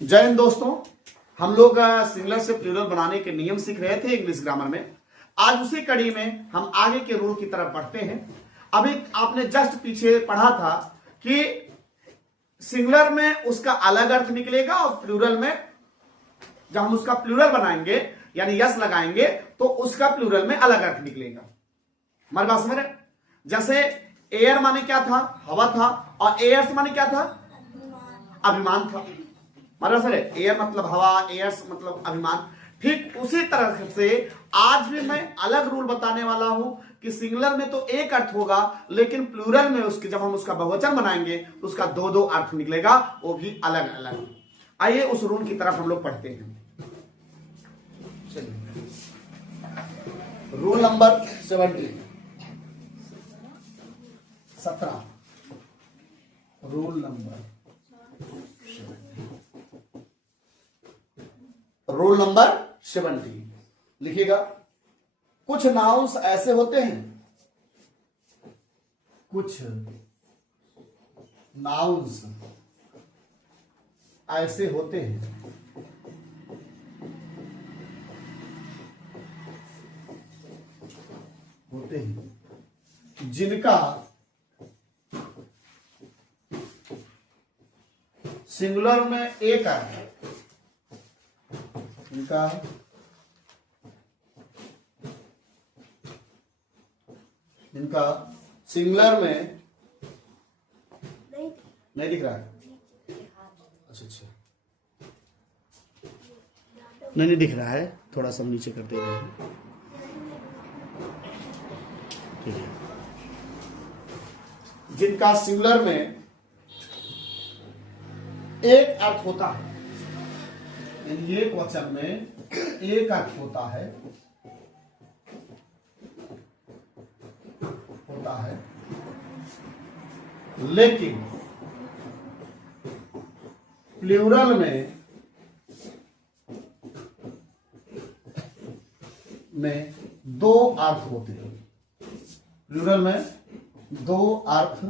जय हिंद दोस्तों, हम लोग सिंगुलर से प्लूरल बनाने के नियम सीख रहे थे इंग्लिश ग्रामर में। आज उसी कड़ी में हम आगे के रूल की तरफ बढ़ते हैं। अभी आपने जस्ट पीछे पढ़ा था कि सिंगुलर में उसका अलग अर्थ निकलेगा और प्लूरल में जब हम उसका प्लूरल बनाएंगे यानी यस लगाएंगे तो उसका प्लूरल में अलग अर्थ निकलेगा। हमारी बात समझ रहे? जैसे एयर माने क्या था? हवा था। और एयर्स माने क्या था? अभिमान था। मतलब एयर मतलब हवा, एयर्स मतलब अभिमान। ठीक उसी तरह से आज भी मैं अलग रूल बताने वाला हूं कि सिंगुलर में तो एक अर्थ होगा, लेकिन प्लूरल में उसके जब हम उसका बहुवचन बनाएंगे तो उसका दो दो अर्थ निकलेगा, वो भी अलग अलग। आइए उस रूल की तरफ हम लोग पढ़ते हैं। Rule number 17। रूल नंबर 17 लिखिएगा। कुछ नाउन्स ऐसे होते हैं, कुछ नाउन्स ऐसे होते हैं जिनका सिंगुलर में एक अर्थ है, इनका सिंगुलर में नहीं दिख रहा है। अच्छा नहीं दिख रहा है, थोड़ा सा नीचे करते रहे। ठीक है। जिनका सिंगुलर में एक अर्थ होता है, एक वचन में एक अर्थ होता है लेकिन प्लूरल में दो अर्थ होते हैं। प्लूरल में दो अर्थ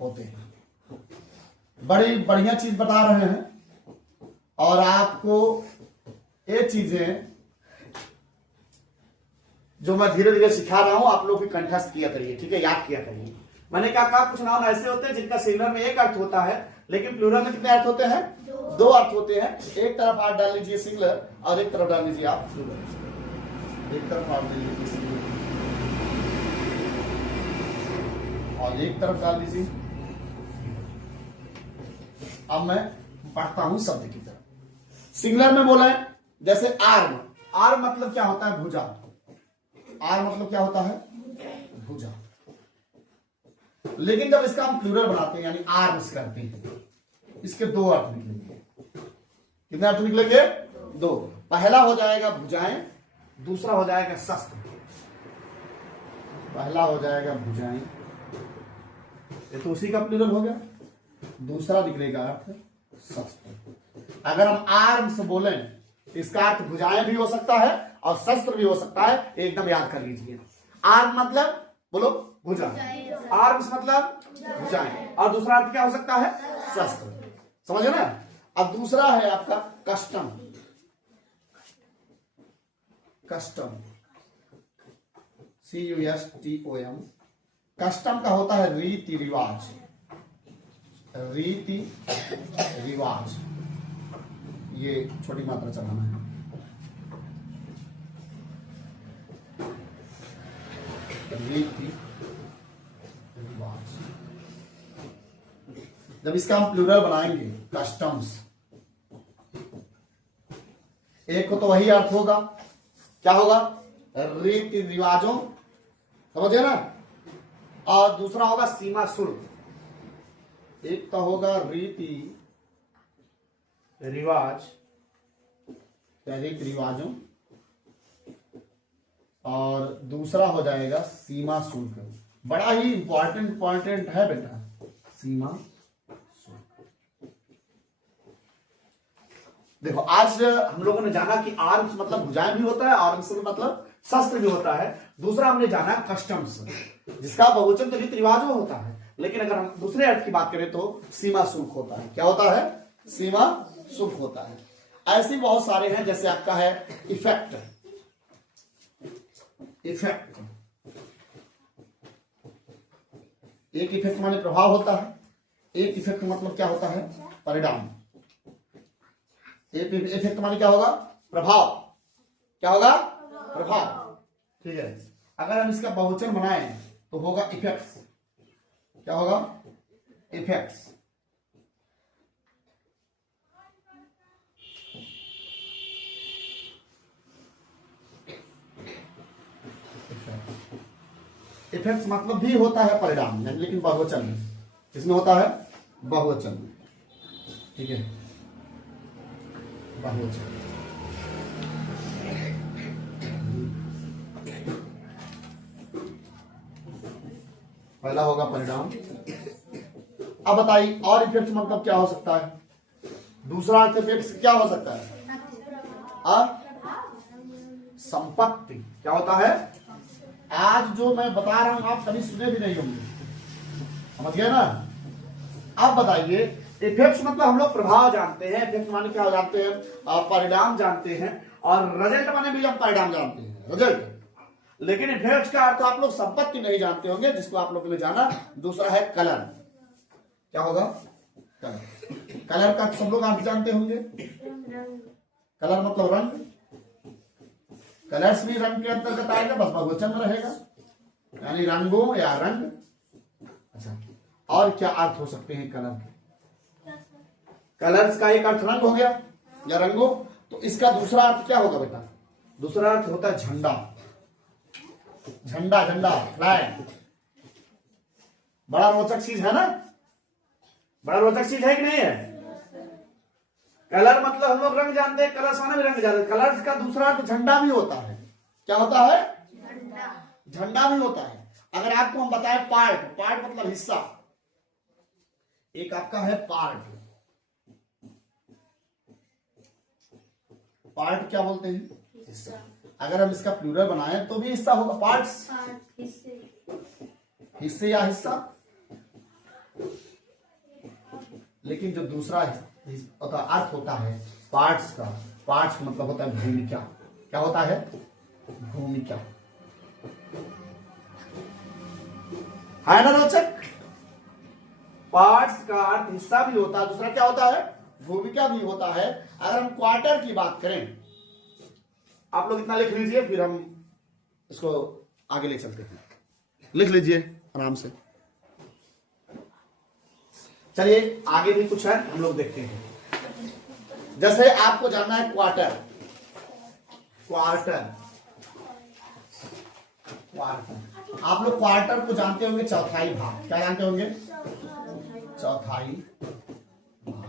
होते हैं। बड़ी बढ़िया चीज बता रहे हैं और आपको ये चीजें जो मैं धीरे धीरे सिखा रहा हूं आप लोग भी कंठस्थ किया करिए, ठीक है, याद किया करिए। मैंने क्या कहा? कुछ नाउन ऐसे होते हैं जिनका सिंगुलर में एक अर्थ होता है, लेकिन प्लूरल में कितने अर्थ होते हैं? दो अर्थ होते हैं। एक तरफ आप डाल लीजिए सिंगुलर और एक तरफ डाल लीजिए आप प्लूरल। एक तरफ आप डाल लीजिए सिंगुलर और एक तरफ डाल लीजिए। अब मैं पढ़ता हूं शब्द की तरफ। सिंगुलर में बोला है जैसे आर्म। आर्म मतलब क्या होता है? भुजा। आर्म मतलब क्या होता है? भुजा। लेकिन जब इसका हम प्लूरल बनाते हैं यानी आर्म्स करते हैं, इसके दो अर्थ निकलेंगे। कितने अर्थ निकलेंगे? दो। पहला हो जाएगा भुजाएं, दूसरा हो जाएगा शस्त्र। पहला हो जाएगा भुजाएं, ये तो उसी का प्लूरल हो गया। दूसरा निकलेगा अर्थ शस्त्र। अगर हम आर्म्स बोलें इसका अर्थ भुजाएं भी हो सकता है और शस्त्र भी हो सकता है। एकदम याद कर लीजिए। आर्म मतलब बोलो भुजा, आर्म्स मतलब भुजाएं, और दूसरा अर्थ क्या हो सकता है? शस्त्र। समझे ना? अब दूसरा है आपका कस्टम। Custom, CUSTOM। कस्टम का होता है रीति रिवाज। रीति रिवाज, ये छोटी मात्रा चलाना है। रीति रिवाज। जब इसका हम प्लूरल बनाएंगे कस्टम्स, एक को तो वही अर्थ होगा, क्या होगा? रीति रिवाजों, समझे ना? और दूसरा होगा सीमा शुल्क। एक तो होगा रीति रिवाज, रीति रिवाजों, और दूसरा हो जाएगा सीमा शुल्क। बड़ा ही इंपॉर्टेंट है बेटा, सीमा शुल्क। देखो आज हम लोगों ने जाना कि आर्म्स मतलब भुजाएं भी होता है, आर्म्स मतलब शस्त्र भी होता है। दूसरा हमने जाना कस्टम्स, जिसका बहुवचन तो रीति रिवाज में होता है, लेकिन अगर हम दूसरे अर्थ की बात करें तो सीमा शुल्क होता है। क्या होता है? सीमा शुभ होता है। ऐसे बहुत सारे हैं, जैसे आपका है इफेक्ट। इफेक्ट, एक इफेक्ट माने प्रभाव होता है, एक इफेक्ट मतलब क्या होता है, परिणाम। एक इफेक्ट माने क्या होगा, प्रभाव। क्या होगा, प्रभाव। ठीक है, अगर हम इसका बहुवचन बनाएं तो होगा इफेक्ट्स। क्या होगा, इफेक्ट्स। इफेक्ट्स मतलब भी होता है परिणाम, लेकिन बहुवचन में। किसमें होता है, बहुवचन में। ठीक है, बहुवचन। पहला होगा परिणाम। अब बताइए और इफेक्ट मतलब क्या हो सकता है, दूसरा अर्थ इफेक्ट क्या हो सकता है, संपत्ति। क्या होता है, आज जो मैं बता रहा हूं आप कभी सुने भी नहीं होंगे, समझ गए ना। अब बताइए, इफेक्ट्स मतलब हम लोग प्रभाव जानते हैं, इफेक्ट माने क्या जानते हैं, परिणाम जानते हैं, और रिजल्ट माने भी हम परिणाम जानते हैं, रिजल्ट। लेकिन इफेक्ट्स का अर्थ आप लोग संपत्ति नहीं जानते होंगे, जिसको आप लोगों ने जाना। दूसरा है कलर। क्या होगा, कलर। कलर का सब लोग आप जानते होंगे, कलर मतलब रंग। कलर्स भी रंग के अंतर्गत आएगा, बस बहुवचन में रहेगा, यानी रंगों या रंग। अच्छा, और क्या अर्थ हो सकते हैं कलर के, कलर्स का एक अर्थ रंग हो गया या रंगों, तो इसका दूसरा अर्थ क्या होगा बेटा, दूसरा अर्थ होता है झंडा। झंडा, झंडा, फ्लैग। बड़ा रोचक चीज है ना, बड़ा रोचक चीज है कि नहीं है। कलर मतलब हम लोग रंग जानते हैं, कलर्स माने भी रंग जानते हैं। कलर्स का दूसरा अर्थ झंडा भी होता है। क्या होता है, झंडा भी होता है। अगर आपको हम बताएं पार्ट, पार्ट मतलब हिस्सा, एक आपका है पार्ट। पार्ट क्या बोलते हैं, हिस्सा। अगर हम इसका प्लूरल बनाएं तो भी हिस्सा होगा, पार्ट्स, हिस्से या हिस्सा। लेकिन जो दूसरा अर्थ होता है पार्ट्स का, पार्ट्स मतलब होता है भूमिका। क्या होता है, भूमिका। है ना रोचक। पार्ट्स का अर्थ हिस्सा भी होता है, दूसरा क्या होता है, भूमिका भी होता है। अगर हम क्वार्टर की बात करें, आप लोग इतना लिख लीजिए, फिर हम इसको आगे ले चलते हैं। लिख लीजिए आराम से। चलिए आगे भी कुछ है, हम लोग देखते हैं। जैसे आपको जानना है क्वार्टर, क्वार्टर, क्वार्टर। आप लोग क्वार्टर को जानते होंगे चौथाई भाग। क्या जानते होंगे, चौथाई भाग।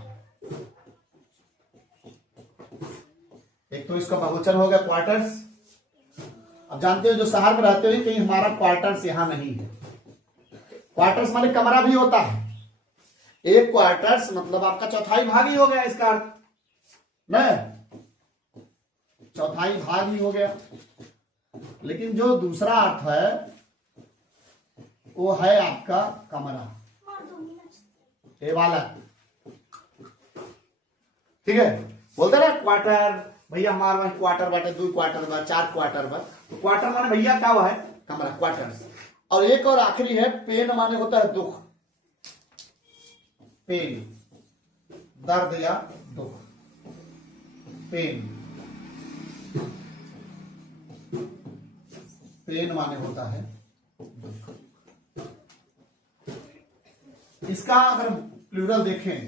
एक तो इसका बहुवचन हो गया क्वार्टर्स। अब जानते हो जो शहर में रहते हो, कहीं हमारा क्वार्टर्स यहां नहीं है। क्वार्टर्स माने कमरा भी होता है। एक क्वार्टर्स मतलब आपका चौथाई भाग ही हो गया, इसका अर्थ नहीं, चौथाई भाग ही हो गया। लेकिन जो दूसरा अर्थ है वो है आपका कमरा, ये वाला। ठीक है, बोलते ना क्वार्टर, भैया हमारा क्वार्टर बाटे, 2 क्वार्टर बा, 4 क्वार्टर बा। तो क्वार्टर माने भैया क्या हुआ है, कमरा, क्वार्टर्स। और एक और आखिरी है पेन, माने होता है दुख। पेन, दर्द या दुख, पेन। पेन माने होता है दुख। इसका अगर प्लूरल देखें,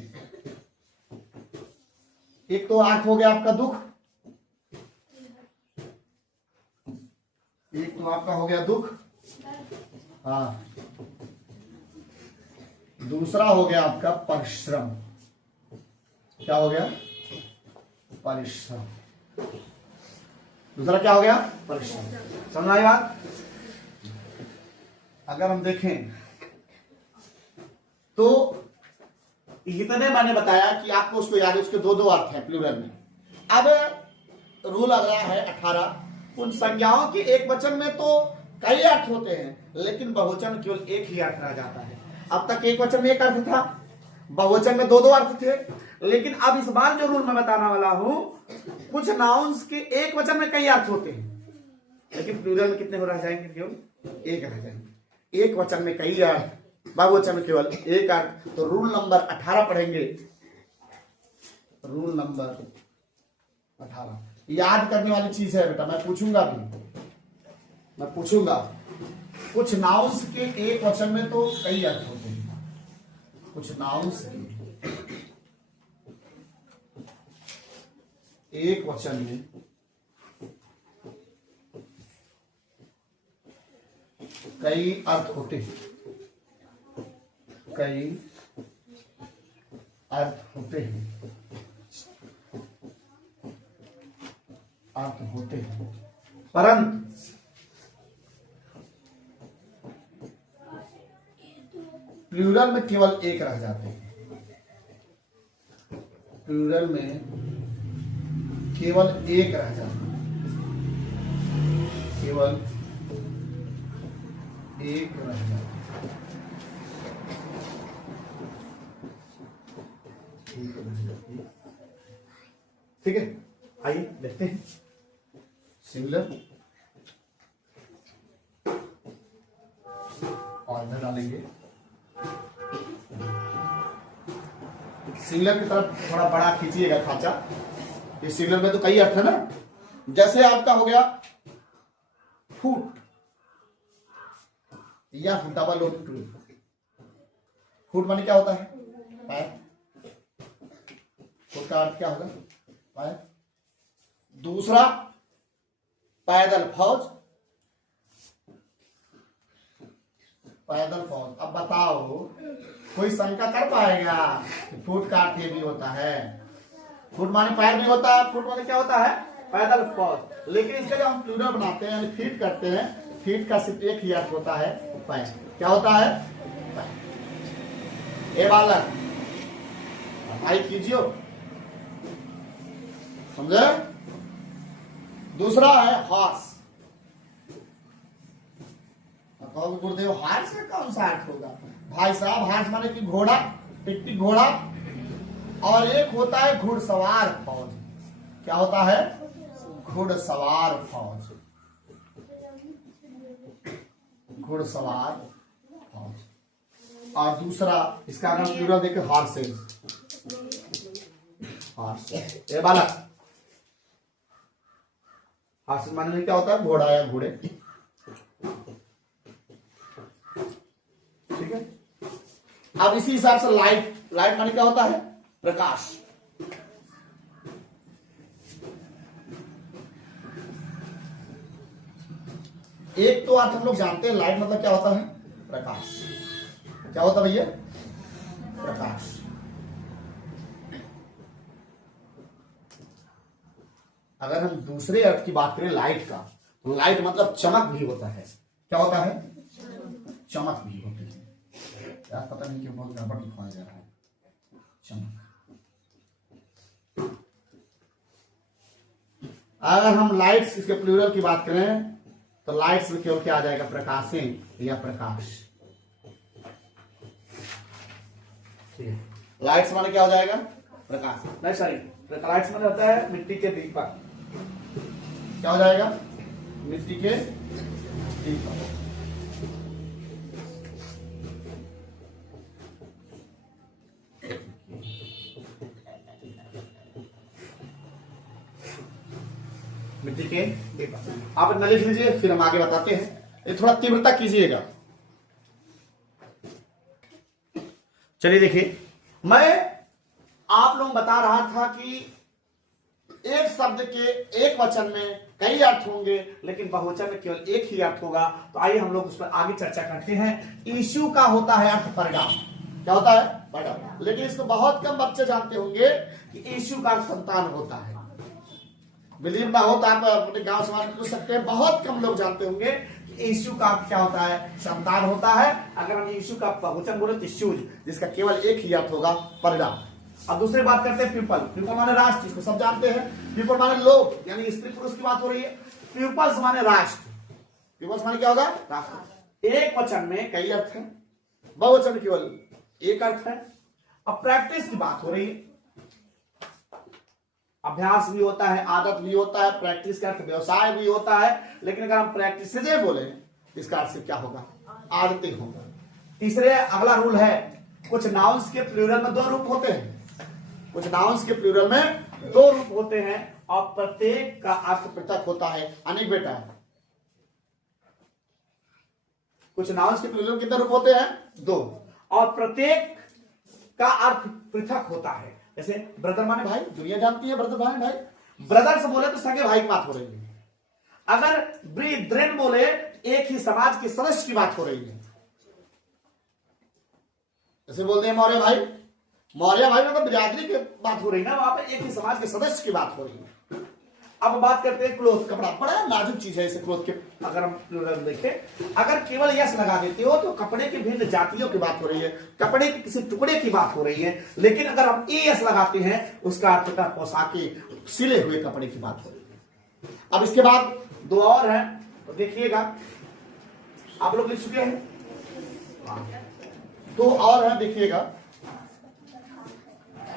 एक तो अर्थ हो गया आपका दुख, एक तो आपका हो गया दुख, हाँ। दूसरा हो गया आपका परिश्रम। क्या हो गया, परिश्रम। दूसरा क्या हो गया, परिश्रम। समझ आई बात। अगर हम देखें तो इतने मैंने बताया कि आपको उसको याद है, उसके 2 अर्थ हैं प्लूरल में। अब रूल अगला है 18। उन संज्ञाओं के एक वचन में तो कई अर्थ होते हैं, लेकिन बहुवचन केवल एक ही अर्थ रह जाता है। अब तक एक वचन में एक अर्थ था, बहुवचन में 2 अर्थ थे, लेकिन अब इस बार जो रूल मैं बताने वाला हूं, कुछ नाउन्स के एक वचन में कई अर्थ होते हैं, लेकिन प्लूरल में कितने हो रह जाएंगे? केवल एक रह जाएंगे। एक वचन में कई अर्थ, बहुवचन में केवल एक अर्थ। तो रूल नंबर 18 पढ़ेंगे। रूल नंबर 18 याद करने वाली चीज है बेटा, मैं पूछूंगा भी, मैं पूछूंगा। कुछ नाउन्स के एक वचन में तो कई अर्थ होते हैं, कुछ नाउन्स के एक वचन में कई अर्थ होते हैं, कई अर्थ होते हैं, अर्थ होते हैं, परंतु प्लूरल में केवल एक रह जाते हैं। प्लूरल में केवल एक रह जाता है, केवल एक रह जाता है, एक रह जाती है। ठीक है, आइए देखते हैं। सिंगुलर और इधर डालेंगे। सिंगुलर की तरफ थोड़ा बड़ा खींचिएगा खांचा। ये सिंगुलर में तो कई अर्थ है ना, जैसे आपका हो गया फूट या फुटाबा लोग। फूट माने क्या होता है? पैर। फुट का अर्थ क्या होगा? पैर। दूसरा पैदल फौज, पैदल फौज। अब बताओ कोई शंका कर पाएगा कि फुट का अर्थ ये भी होता है? फुट माने पैर भी होता है, फुट माने क्या होता है? पैदल फौज। लेकिन इसके लिए हम प्लूरल बनाते हैं, यानी फीट करते हैं। फीट का सिर्फ एक ही अर्थ होता है, पैर। क्या होता है? पैर। ए बालक भाई कीजिए, समझे? दूसरा है हॉर्स। गुरुदेव हार्स का कौन सा अर्थ होगा? भाई साहब हार्स माने कि घोड़ा, टिकटिक घोड़ा। और एक होता है घुड़सवार फौज। क्या होता है? घुड़सवार फौज, घुड़सवार फौज। और दूसरा इसका नाम प्लूरल देखिए हॉर्सेस, हॉर्सेस। ये बालक हॉर्सेस माने क्या होता है? घोड़ा या घोड़े। ठीक है, अब इसी हिसाब से लाइट, लाइट माने क्या होता है? प्रकाश। एक तो अर्थ हम लोग जानते हैं, लाइट मतलब क्या होता है? प्रकाश। क्या होता है भैया? प्रकाश। अगर हम दूसरे अर्थ की बात करें लाइट का, तो लाइट मतलब चमक भी होता है। क्या होता है? चमक भी होती है। यार पता नहीं क्यों बहुत गड़बड़ लिखवाया जा रहा है। चमक। अगर हम लाइट्स इसके प्लूरल की बात करें तो लाइट्स में केवल क्या आ जाएगा? प्रकाशें या प्रकाश। ठीक है, लाइट्स माने क्या हो जाएगा? प्रकाश। नहीं सॉरी, लाइट्स माने होता है मिट्टी के दीपक। क्या हो जाएगा? मिट्टी के दीपक। मिट्टी के दीपक। आप इतना लिख लीजिए, फिर हम आगे बताते हैं। ये थोड़ा तीव्रता कीजिएगा। चलिए देखिए, मैं आप लोग बता रहा था कि एक शब्द के एक वचन में कई अर्थ होंगे, लेकिन बहुवचन में केवल एक ही अर्थ होगा। तो आइए हम लोग उस पर आगे चर्चा करते हैं। यीशु का होता है अर्थ परिणाम। क्या होता है? परिणाम। लेकिन इसको बहुत कम बच्चे जानते होंगे कि यीशु का अर्थ संतान होता है। बिलीव ना हो तो आप अपने गांव समाज में पूछ सकते हैं। बहुत कम लोग जानते होंगे कि यीशु का अर्थ क्या होता है? संतान होता है। अगर हम यीशु का बहुवचन बोले तो शूज, जिसका केवल एक ही अर्थ होगा, परिणाम। अब दूसरी बात करते हैं पीपल। पीपल माने राष्ट्र, इसको सब जानते हैं। पीपल माने लोग, यानी स्त्री पुरुष की बात हो रही है। पीपल्स माने राष्ट्र। पीपल्स माने क्या होगा? राष्ट्र। एक वचन में कई अर्थ है, बहुवचन में केवल एक अर्थ है। अब प्रैक्टिस की बात हो रही है। अभ्यास भी होता है, आदत भी होता है, प्रैक्टिस का अर्थ व्यवसाय भी होता है। लेकिन अगर हम प्रैक्टिस से बोले इसका अर्थ से क्या होगा? आदतें होगा। तीसरे अगला रूल है, कुछ नाउन्स के प्लूरल में 2 रूप होते हैं। कुछ नाउन्स के प्लूरल में 2 रूप होते हैं और प्रत्येक का अर्थ पृथक होता है। अनेक बेटा, कुछ नाउन्स के प्लूरल कितने रूप होते हैं? 2, और प्रत्येक का अर्थ पृथक होता है। जैसे ब्रदर माने भाई, दुनिया जानती है ब्रदर माने भाई। ब्रदर से बोले तो सगे भाई की बात हो रही है। अगर ब्रेन बोले एक ही समाज के सदस्य की बात हो रही है। जैसे बोलते हैं मौर्य भाई, मौर्य भाई मतलब बिरादरी की बात हो रही है ना, वहां पर एक ही समाज के सदस्य की बात हो रही है। अब बात करते हैं क्लोथ, कपड़ा। बड़ा नाजुक चीज है इसे क्लोथ के अगर हम देखें, अगर केवल यस लगा देते हो तो कपड़े की भिन्न जातियों की बात हो रही है, कपड़े के किसी टुकड़े की बात हो रही है। लेकिन अगर हम एस लगाते हैं उसका अर्थ होता है पोशाके, सिले हुए कपड़े की बात हो रही है। अब इसके बाद 2 और हैं, तो देखिएगा, आप लोग लिख चुके हैं। 2 और हैं, देखिएगा।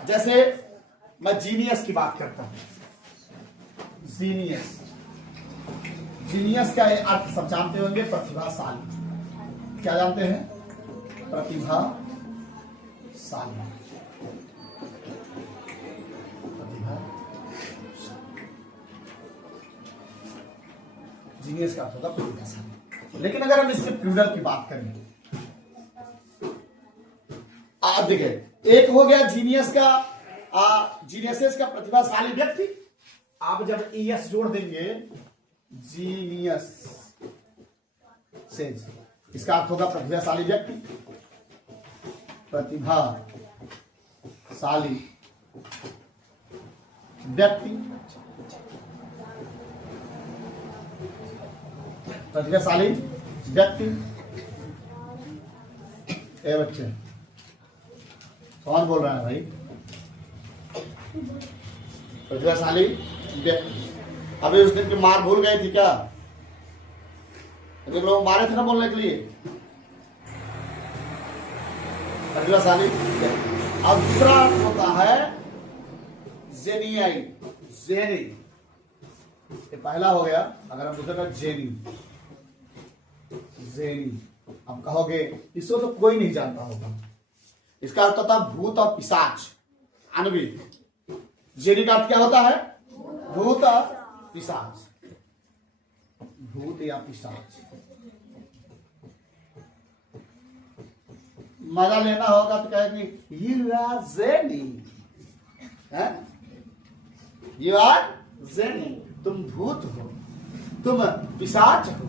जैसे मैं जीनियस की बात करता हूं, जीनियस। जीनियस का अर्थ सब जानते होंगे, प्रतिभाशाली। क्या जानते हैं? प्रतिभाशाली। जीनियस का अर्थ होगा प्रतिभाशाली। लेकिन अगर हम इसके प्लूरल की बात करें, आप देखिए, एक हो गया जीनियस का, जीनियसेस का प्रतिभाशाली व्यक्ति। आप जब ईएस जोड़ देंगे, जीनियस से, इसका अर्थ होगा प्रतिभाशाली व्यक्ति। प्रतिभाशाली व्यक्ति, प्रतिभाशाली व्यक्ति। ए बच्चे, कौन बोल रहा है भाई? प्रतिभाशाली व्यक्ति। अभी उस दिन की मार भूल गई थी क्या? लोग मारे थे ना बोलने के लिए। प्रतिभाशाली। अब दूसरा होता है जेनियाई, जेनी। ये पहला हो गया। अगर हम दूसरा का जेनी, जेनी। अब कहोगे इसको तो कोई नहीं जानता होगा। इसका अर्थ होता है भूत और पिशाच, अनबी। जेनी का अर्थ क्या होता है? भूत और पिशाच, भूत या पिशाच। मजा लेना होगा तो कहे कि you are genie, you are genie, तुम भूत हो, तुम पिशाच हो।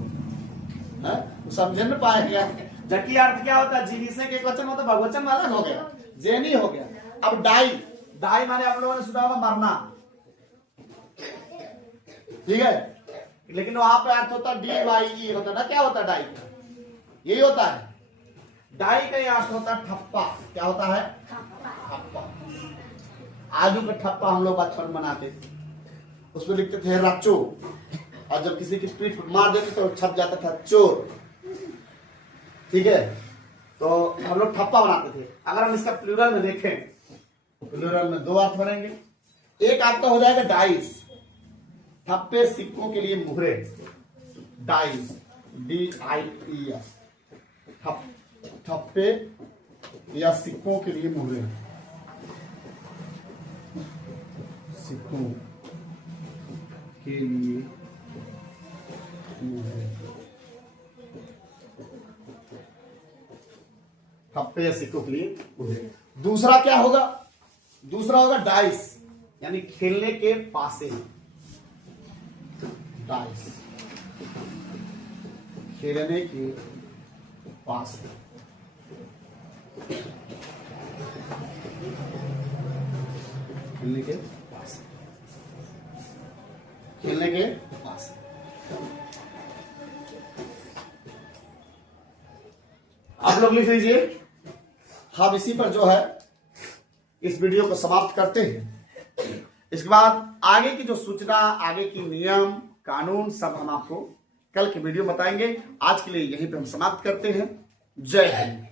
तो समझ नहीं पाएगा। जबकि अर्थ क्या होता है? जीनी से एक वचन होता है, बहुवचन वाला हो गया, जेनी हो गया। अब डाई, डाई माने आप लोगों ने सुना होगा मरना, ठीक है। लेकिन वहां पे अर्थ होता है DYE होता है ना। क्या होता है डाई का? यही होता है। डाई का अर्थ होता है ठप्पा। क्या होता है? ठप्पा। आलू का ठप्पा हम लोग बचपन बनाते थे, उसमें लिखते थे रचो, और जब किसी की पीठ मार देते तो छप जाता था चोर, ठीक है। तो हम लोग ठप्पा बनाते थे। अगर हम इसका प्लूरल में देखें, प्लूरल में 2 अर्थ बनेंगे। एक अर्थ तो हो जाएगा डाइस, ठप्पे सिक्कों के लिए मुहरे, डाइस, DIES, ठप्पे या सिक्कों के लिए मुहरे, सिक्कों के लिए मुहरे, ठप्पे या सिक्कों के लिए मुहरे। दूसरा क्या होगा? दूसरा होगा डाइस, यानी खेलने के पासे। डाइस, खेलने के पासे। खेलने के पासे, खेलने के पासे। आप लोग लिख लीजिए। हम इसी पर जो है इस वीडियो को समाप्त करते हैं। इसके बाद आगे की जो सूचना, आगे की नियम कानून सब हम आपको कल के वीडियो में बताएंगे। आज के लिए यहीं पे हम समाप्त करते हैं। जय हिंद।